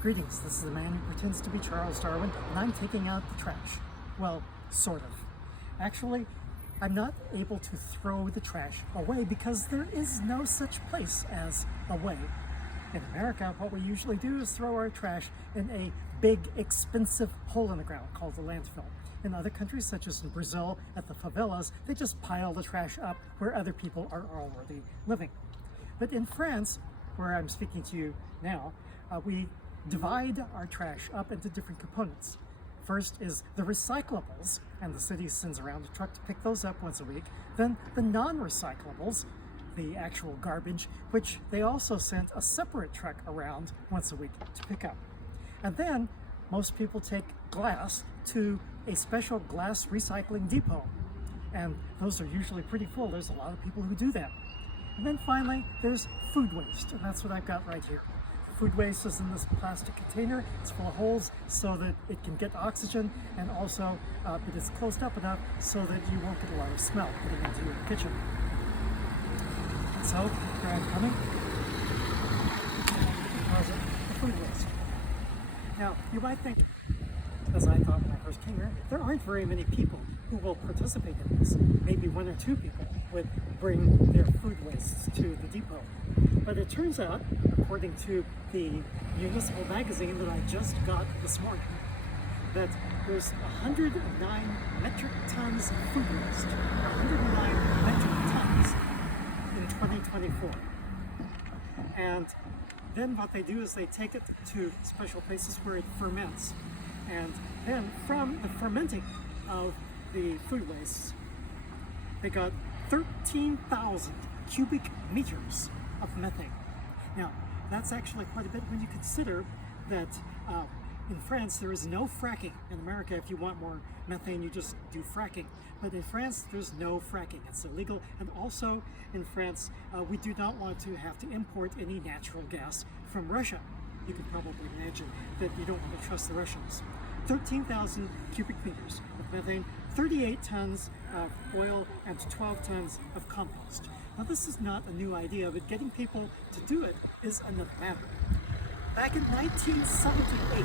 Greetings, this is the man who pretends to be Charles Darwin, and I'm taking out the trash. Well, sort of. Actually, I'm not able to throw the trash away because there is no such place as away. In America, what we usually do is throw our trash in a big, expensive hole in the ground called the landfill. In other countries, such as in Brazil, at the favelas, they just pile the trash up where other people are already living. But in France, where I'm speaking to you now, we divide our trash up into different components. First is the recyclables, and the city sends around a truck to pick those up once a week. Then the non-recyclables, the actual garbage, which they also send a separate truck around once a week to pick up. And then most people take glass to a special glass recycling depot. And those are usually pretty full. There's a lot of people who do that. And then finally, there's food waste, and that's what I've got right here. Food waste is in this plastic container. It's full of holes so that it can get oxygen, and also it is closed up enough so that you won't get a lot of smell getting into your kitchen. And so here I'm coming to deposit the food waste. Now you might think, as I thought when I first came here, there aren't very many people who will participate in this. Maybe one or two people would bring their food waste to the depot. But it turns out, according to the municipal magazine that I just got this morning, that there's 109 metric tons of food waste, 109 metric tons in 2024. And then what they do is they take it to special places where it ferments. And then from the fermenting of the food waste, they got 13,000 cubic meters of methane. Now, that's actually quite a bit when you consider that in France there is no fracking. In America, if you want more methane, you just do fracking. But in France, there's no fracking. It's illegal. And also in France, we do not want to have to import any natural gas from Russia. You can probably imagine that you don't want to trust the Russians. 13,000 cubic meters of methane, 38 tons of oil, and 12 tons of compost. Now this is not a new idea, but getting people to do it is another matter. Back in 1978,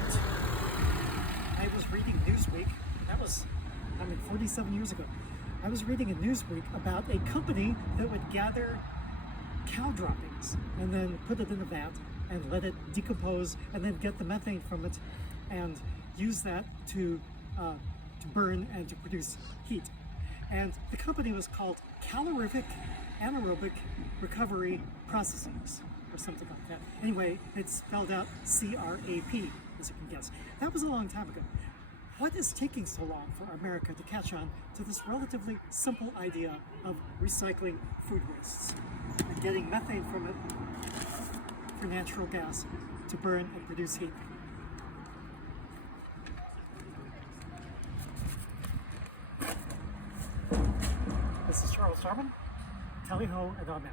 I was reading Newsweek. 47 years ago. I was reading in Newsweek about a company that would gather cow droppings and then put it in a vat and let it decompose and then get the methane from it and use that to burn and to produce heat. And the company was called Calorific Anaerobic Recovery Processes, or something like that. Anyway, it's spelled out CRAP, as you can guess. That was a long time ago. What is taking so long for America to catch on to this relatively simple idea of recycling food wastes and getting methane from it for natural gas to burn and produce heat? This is Charles Darwin. Tally ho and amen.